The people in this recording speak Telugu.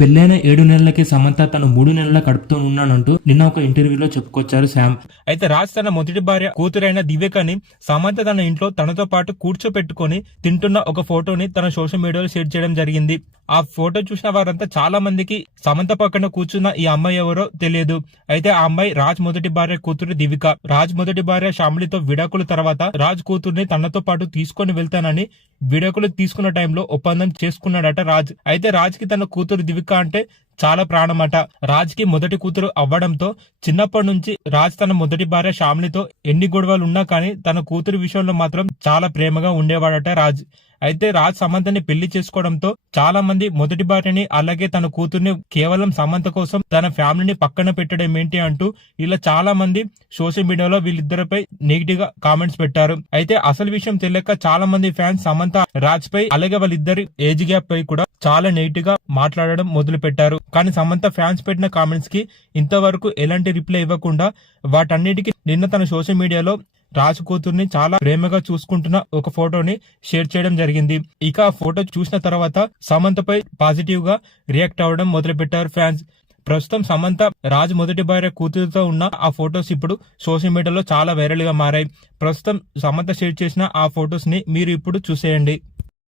పెళ్లైన 7 నెలలకి సమంత తను 3 నెలల కడుపుతో ఉన్నానంటూ నిన్న ఒక ఇంటర్వ్యూలో చెప్పుకొచ్చారు శామ్. అయితే రాజ్ తన మొదటి భార్య కూతురైన దివ్యకని సమంత తన ఇంట్లో తనతో పాటు కూర్చోపెట్టుకొని తింటున్న ఒక ఫోటోని తన సోషల్ మీడియాలో షేర్ చేయడం జరిగింది. ఆ ఫోటో చూసిన వారంతా చాలా మందికి సమంత పక్కన కూర్చున్న ఈ అమ్మాయి ఎవరో తెలియదు. అయితే ఆ అమ్మాయి రాజ్ మొదటి భార్య కూతురు దివిక. రాజ్ మొదటి భార్య శ్యామిలితో విడాకుల తర్వాత రాజ్ కూతుర్ని తనతో పాటు తీసుకొని వెళ్తానని విడాకులు తీసుకున్న టైంలో ఒప్పందం చేసుకున్నాడట రాజ్. అయితే రాజ్ కి తన కూతురు దివిక అంటే చాలా ప్రాణమట. రాజ్ కి మొదటి కూతురు అవ్వడంతో చిన్నప్పటి నుంచి రాజ్ తన మొదటి భార్య శ్యామిలితో ఎన్ని గొడవలు ఉన్నా కానీ తన కూతురు విషయంలో మాత్రం చాలా ప్రేమగా ఉండేవాడట రాజ్. అయితే రాజ్ సమంతని పెళ్లి చేసుకోవడంతో చాలా మంది మొదటి భార్యని అలాగే తన కూతుర్ని కేవలం సమంత కోసం తన ఫ్యామిలీని పక్కన పెట్టడం ఏంటి అంటూ ఇలా చాలా మంది సోషల్ మీడియాలో వీళ్ళిద్దరిపై నెగిటివ్ గా కామెంట్స్ పెట్టారు. అయితే అసలు విషయం తెలియక చాలా మంది ఫ్యాన్స్ సమంత రాజ్ పై అలాగే వాళ్ళిద్దరి ఏజ్ గ్యాప్ పై కూడా చాలా నెగిటివ్ గా మాట్లాడడం మొదలు పెట్టారు. కానీ సమంత ఫ్యాన్స్ పెట్టిన కామెంట్స్ కి ఇంతవరకు ఎలాంటి రిప్లై ఇవ్వకుండా వాటన్నిటికీ నిన్న తన సోషల్ మీడియాలో రాజ్ కూతుర్ని చాలా ప్రేమగా చూసుకుంటున్న ఒక ఫోటోని షేర్ చేయడం జరిగింది. ఇక ఆ ఫోటో చూసిన తర్వాత సమంతపై పాజిటివ్ గా రియాక్ట్ అవ్వడం మొదలు పెట్టారు ఫ్యాన్స్. ప్రస్తుతం సమంత రాజ్ మొదటి భార్య కూతురుతో ఉన్న ఆ ఫొటోస్ ఇప్పుడు సోషల్ మీడియాలో చాలా వైరల్ గా మారాయి. ప్రస్తుతం సమంత షేర్ చేసిన ఆ ఫొటోస్ ని మీరు ఇప్పుడు చూసేయండి.